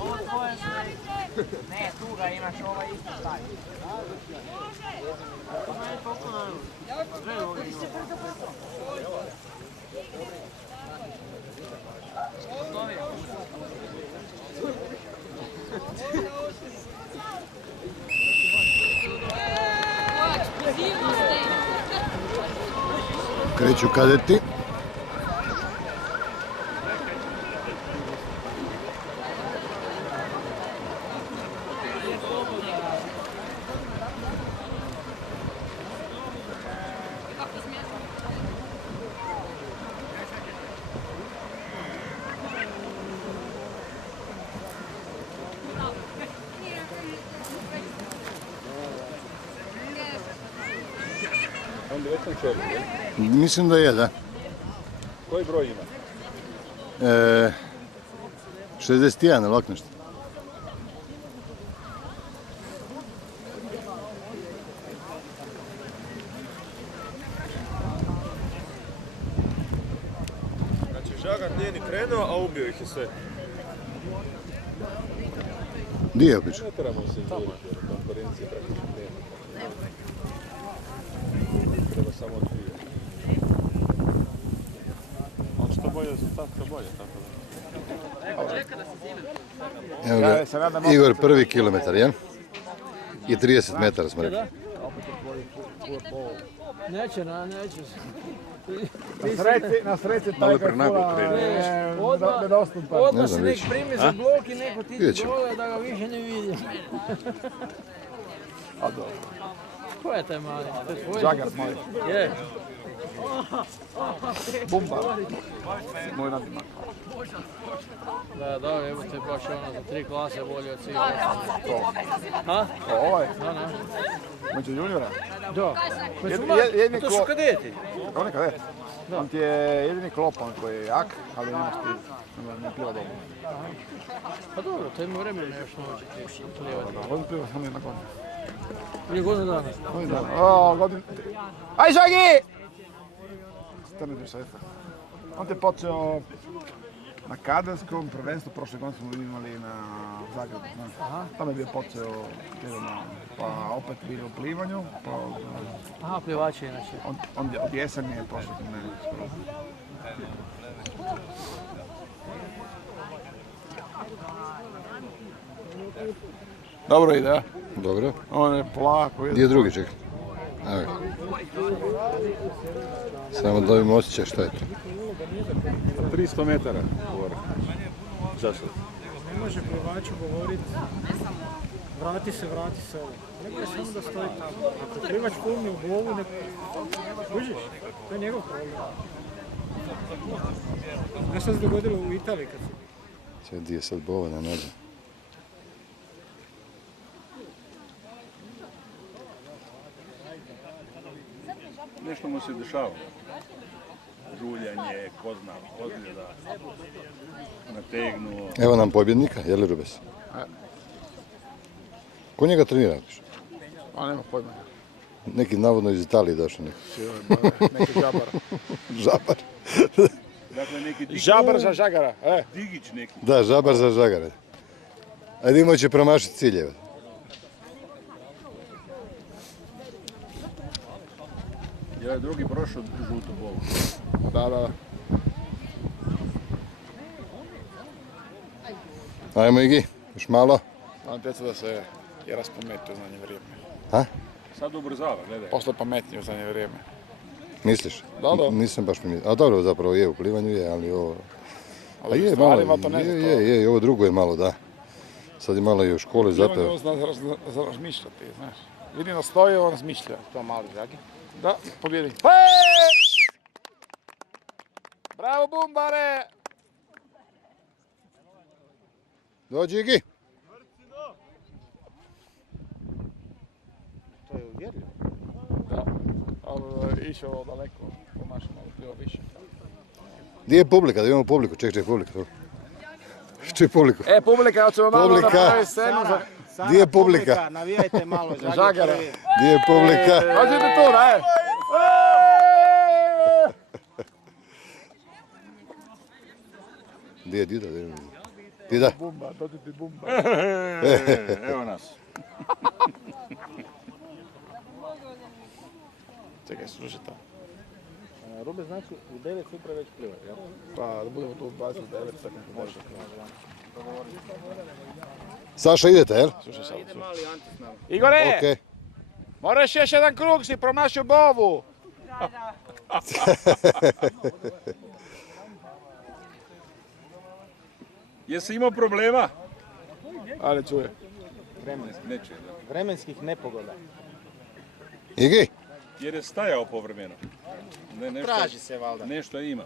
Ovo tvoje sve. Ne, tu ga imaš, ovaj isto stavi. Ima je toliko naravno. Sve ovdje ima. Kreću kadeti. Mislim da je, da. Koji broj ima? 61, ali ovak nešto. Znači Žagar nije ni krenuo, a ubio ih je sve. Di je opično? Ne trebamo se izvjeriti jer konkurencije praktično nema. Treba samo odvijeti. On što bolje rezultat, to bolje, tako da. Evo ga, Igor prvi kilometar, jel? I 30 metara smo rekli. Neće, neće. Na sreći taj kad ne dostupa. Odmah se nek primi za blok i neko ti dole da ga više ne vidim. A dobro. Ko je taj mali? Žagar moj. Je. Bumba. Moj nadimak. Da, dobro, evo te baš ono za 3 klase bolje od svih. Ha? Ovaj? Da. Među juniora? Da. To su kadeti. On je kadet. On ti je jedini klopan koji je jak, ali nema stil. Ne pliva dobro. Pa dobro, to ima vremena još naučiti plivati. On pliva samo jedna godina. Nije godinu dana. Godinu. Aj Žagi! Stani šefa. On te počeo na kadetskom prvenstvu, prošle godine smo imali na Zagrebu, znaš. Tamo je bio počeo, pa opet bio u plivanju, pa... Aha, plivač je inače. On od jeseni je prošle godine skoro. Dobro ide, a? Dobro. On je polako. Gdje je drugi, čekaj? Evo ga. Samo da dobimo osjećaj šta je to. 300 metara govore. Za sad. Ne može plivaču govoriti vrati se ovo. Nego je samo da stoji tamo. Ako plivač pulni u glavu, ne kužiš. To je njegov problem. Znaš šta se dogodilo u Italiji kad se... Sve gdje je sad bova na nađe. Nešto mu se dešava. Žuljanje, ko zna, ozljeda, nategnuo. Evo nam pobjednika, je li Rubes? Ko njega trenira? A nema pojma. Neki navodno iz Italije došao neki. Neki žabar. Žabar. Dakle, neki digić. Žabar za žagara, Digić neki. Da, žabar za žagare. Ajde imao će promašiti ciljeve. Ja je drugi prošao žutu bolu. Da. Ajmo Igi, još malo. On djeca da se je raspametio u zadnje vrijeme. Ha? Sad ubrzava, gledaj. Postao pametniji u zadnje vrijeme. Misliš? Da. Nisam baš primijetio. A dobro, zapravo je u plivanju je, ali ovo... Ali je stvarima malo, to ne zna to. je, ovo drugo je malo, da. Sad je malo i u školi zapeo. On zna za razmišljati, znaš. Vidim da stoji, on razmišlja. To mali Žagi? Da, pobjedi. Bravo, bumbare! Dođi Igi! To je uvjerljivo. Da, ali išao daleko, po našem, ali bio više. Gdje je publika? Da imamo publiku, čekaj publiku. Čuj publiku. Publika, ja ću vam malo napraviti scenu za... Gdje je publika? Navijajte malo Žagara. Gdje je publika? Dođite tu, ne? Gdje je Dida? Ti da. Bumba, dođe ti bumba. Evo nas. Čekaj, slušaj to. Rube znači u 9 sutra već plivati, jel? Pa da budemo tu u 29, sad neko može. Saša, idete, jel? Slušaj sad, slušaj. Mali Ante s nama. Igore, Okej. moraš još jedan krug, si promašio bovu. Jesi imao problema? Ali čuje. Neće, Vremenskih nepogoda. Igi? jer je stajao povremeno. Ne, nešto, Traži se valjda. nešto ima.